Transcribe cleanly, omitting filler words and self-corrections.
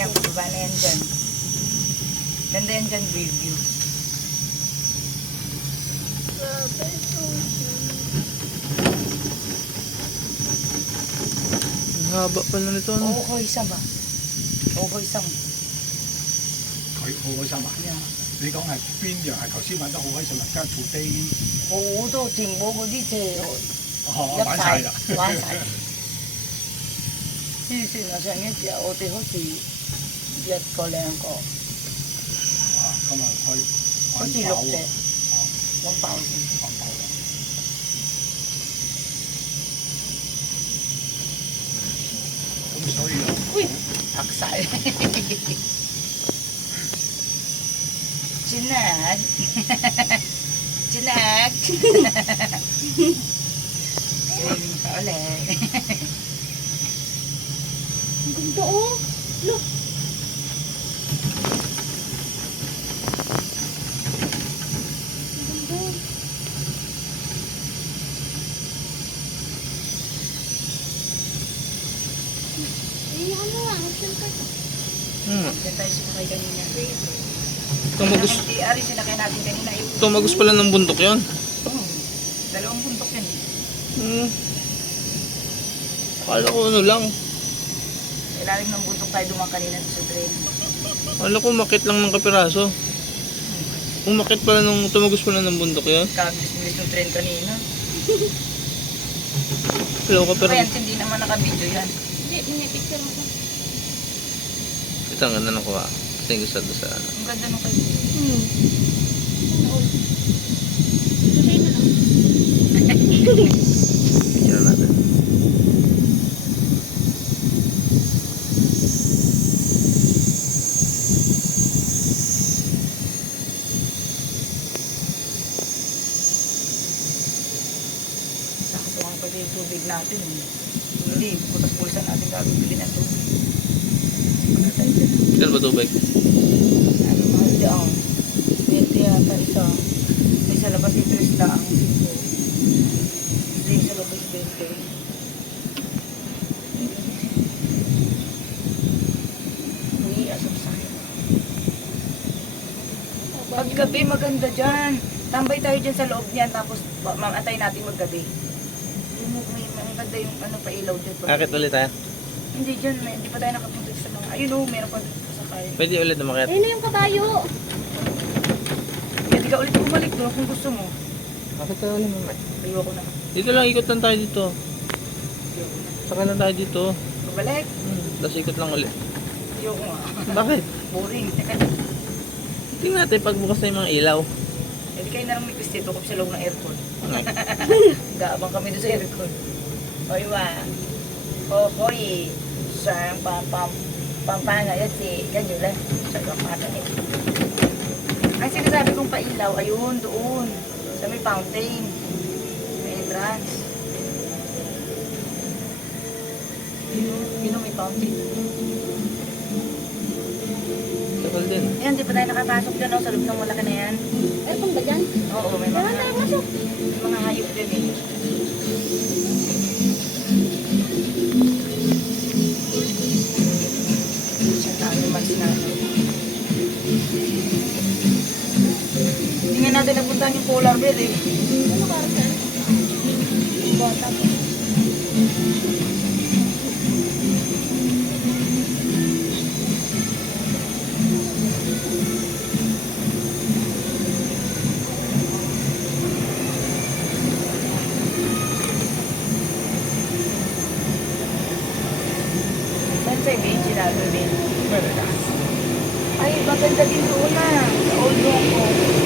Yan, pababa na yan dyan. Ganda yan dyan, review. Ang haba pala nito, ano? Ohoy sama. Ohoy sama. 佢好開心啊！ Yan. 你講係邊樣係頭先玩得好開心啊？跟住地好多全部嗰啲即係哦玩晒啦，玩晒。之前啊，上一次我哋好似一個兩個，哇！今日可以好玩飽喎，似六隻，玩爆先。玩飽啦！咁所以啊，喂，嚇晒。Jeanette. Jeanette. Swimming ka ulit. Ang ganda oh. Look. Ang ganda. Eh, ano ah, option ka. Diyan tayo sumakay kanina. Tumagus, Ari sinakay natin kanina. Yung tumagus pala ng bundok yon. dalawang puntok yan. Akala ko ano lang. Ilalim ng buntok tayo dumaan kanina sa train. Akala ko umakit lang ng kapiraso. Umakit pala nung tumagus pala ng bundok yon. Kabis-bilis ng train kanina. Hello ka pero. Kaya hindi naman nakabidyo yan. Hindi, minipicture mo ko. Ito ang ganda ng kuha. Tingin sa sa. Ang ganda nung kayo. Sana all. Sabay na lang. Picture natin. Sakto ang pati yung tubig natin. Hindi, putas-pulsan natin gagawin ng tubig. Ano tayo dyan? Saan ba tubig? Ano mahal dyan? 20 yata isa. May sa labas itris lang. Hindi sa labas 20. Uy, asap sakit. Paggabi maganda dyan. Tambay tayo dyan sa loob niyan tapos mamatay natin maggabi. May maganda yung ano pa ilaw dyan. Akit ulit tayo. Hindi dyan, hindi pa tayo nakapunta sa mga, ayun o, meron pa sa kaya. Pwede ulit umakit. Ayun na yung kabayo. Pwede ka ulit bumalik doon kung gusto mo. Akit tayo ulit mamaya. Ayoko na. Dito lang, ikot lang tayo dito. Ayoko na. Sakay lang tayo dito. Babalik. Tapos ikot lang ulit. Ayoko nga. Bakit? Boring. Tingnan natin pagbukas na yung mga ilaw. Hindi kayo na lang may pistito ko sa loob ng aircon. Gaabang kami doon sa aircon. Oy, wa. Hoy. Sa pampanga yan si ganyan lang. Sa kapata niya. Ang sinasabi kong pailaw, ayun, doon. Sa may fountain. May entrance. Yun ang may fountain. Sakal din. Ayan, di pa tayo nakapasok dyan, oh, sa loob ng malaki na yan. Aircon ba dyan? Oo, may Kailan tayo masok? mga hayop dyan eh. Siya tayo mas na. Hindi nga natin napuntahan yung polar bear eh. Ano ka rin? Bata po. Saan sa beach sinabi din? Ay, maganda din doon na. Sa Old Hong Kong.